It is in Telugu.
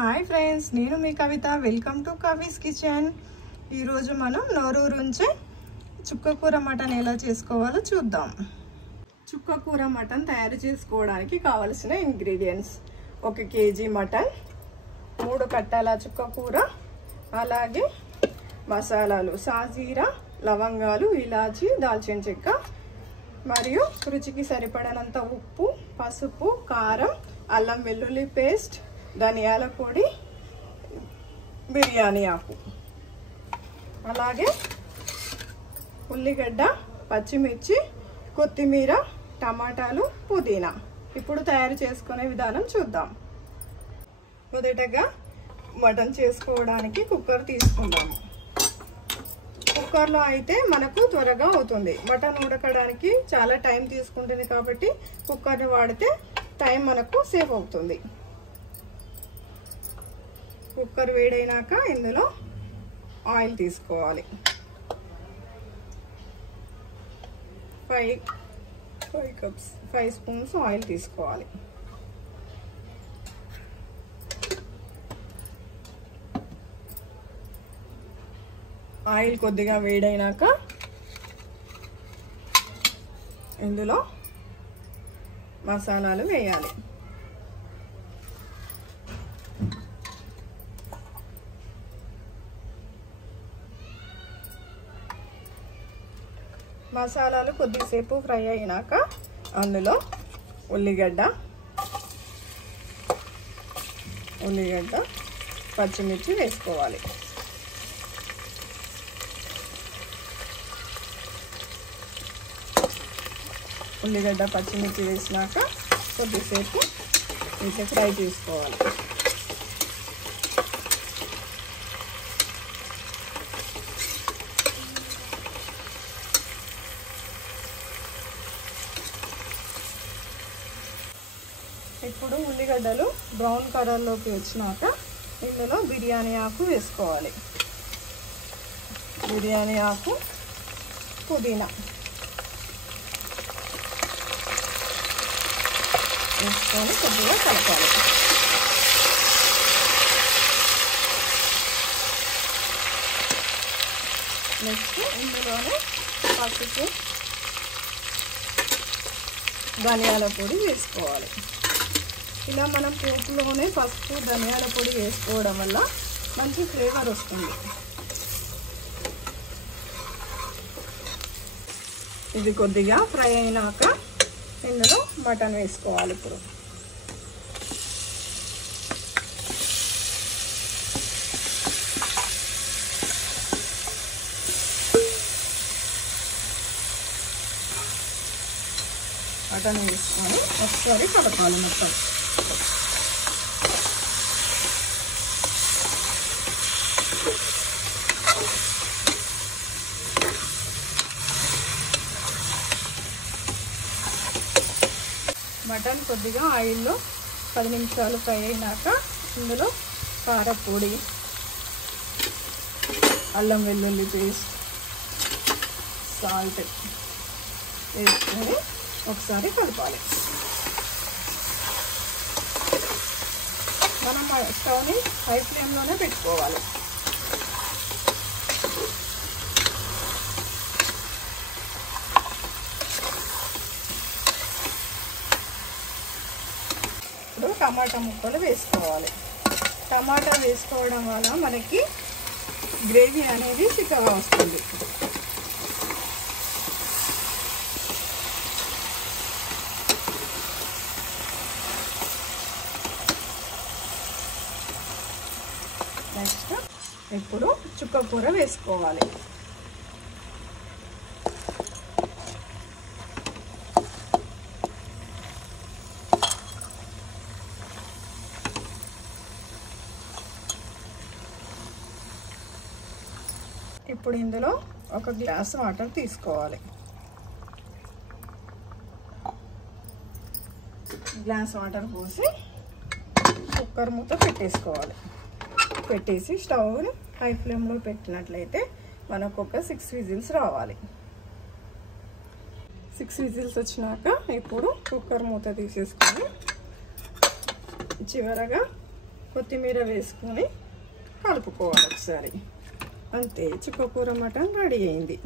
హాయ్ ఫ్రెండ్స్, నేను మీ Kavitha. Welcome to Kavi's kitchen. ఈరోజు మనం నోరూరుంచే చుక్కకూర మటన్ ఎలా చేసుకోవాలో చూద్దాం. చుక్కకూర మటన్ తయారు చేసుకోవడానికి కావలసిన ఇంగ్రీడియంట్స్: 1 కేజీ మటన్, 3 కట్టాల చుక్కకూర, అలాగే మసాలాలు సాజీరా, లవంగాలు, ఇలాచి, దాల్చిన చెక్క, మరియు రుచికి సరిపడనంత ఉప్పు, పసుపు, కారం, అల్లం వెల్లుల్లి పేస్ట్, ధనియాల పొడి, బిర్యానీ ఆకు, అలాగే ఉల్లిగడ్డ, పచ్చిమిర్చి, కొత్తిమీర, టమాటాలు, పుదీనా. ఇప్పుడు తయారు చేసుకునే విధానం చూద్దాం. మొదటగా మటన్ చేసుకోవడానికి కుక్కర్ తీసుకుందాము. కుక్కర్లో అయితే మనకు త్వరగా అవుతుంది. మటన్ ఉడకడానికి చాలా టైం తీసుకుంటుంది కాబట్టి కుక్కర్ని వాడితే టైం మనకు సేవ్ అవుతుంది. కుక్కర్ వేడైనాక ఇందులో ఆయిల్ తీసుకోవాలి. 5 స్పూన్స్ ఆయిల్ తీసుకోవాలి. ఆయిల్ కొద్దిగా వేడైనాక ఇందులో మసాలాలు వేయాలి. మసాలాలు కొద్దిసేపు ఫ్రై అయినాక అందులో ఉల్లిగడ్డ, పచ్చిమిర్చి వేసుకోవాలి. ఉల్లిగడ్డ, పచ్చిమిర్చి వేసినాక కొద్దిసేపు ఇట్లా ఫ్రై చేసుకోవాలి. ఇప్పుడు ఉల్లిగడ్డలు బ్రౌన్ కలర్లోకి వచ్చినాక ఇందులో బిర్యానీ ఆకు వేసుకోవాలి. బిర్యానీ ఆకు, పుదీనా వేసుకొని కొద్దిగా కలపాలి. నెక్స్ట్ ఇందులోనే పసుపు, ధనియాల పొడి వేసుకోవాలి. ఇలా మనం పోపులోనే పసుపు, ధనియాల పొడి వేసుకోవడం వల్ల మంచి ఫ్లేవర్ వస్తుంది. ఇది కొద్దిగా ఫ్రై అయినాక ఇందులో మటన్ వేసుకోవాలి. ఇప్పుడు మటన్ వేసుకొని ఒకసారి కలపాలి మొత్తం. మటన్ కొద్దిగా ఆయిల్లో 10 నిమిషాలు ఫ్రై అయినాక ఇందులో కారపొడి, అల్లం వెల్లుల్లి పేస్ట్, సాల్ట్ వేసుకొని ఒకసారి కలపాలి. మనం స్టవ్ని హై ఫ్లేమ్లోనే పెట్టుకోవాలి. ఇప్పుడు టమాటా ముక్కలు వేసుకోవాలి. టమాటా వేసుకోవడం వల్ల మనకి గ్రేవీ అనేది చిక్కగా వస్తుంది. నెక్స్ట్ ఇప్పుడు చుక్కకూర వేసుకోవాలి. ఇప్పుడు ఇందులో 1 గ్లాస్ వాటర్ తీసుకోవాలి. గ్లాస్ వాటర్ పోసి కుక్కర్ మూత పెట్టేసుకోవాలి. పెట్టేసి స్టవ్ని హై ఫ్లేమ్లో పెట్టినట్లయితే మనకు ఒక 6 విజిల్స్ రావాలి. 6 విజిల్స్ వచ్చినాక ఇప్పుడు కుక్కర్ మూత తీసేసుకొని చివరగా కొత్తిమీర వేసుకొని కలుపుకోవాలి ఒకసారి. అంతే, చుక్కకూర మటన్ రెడీ అయింది.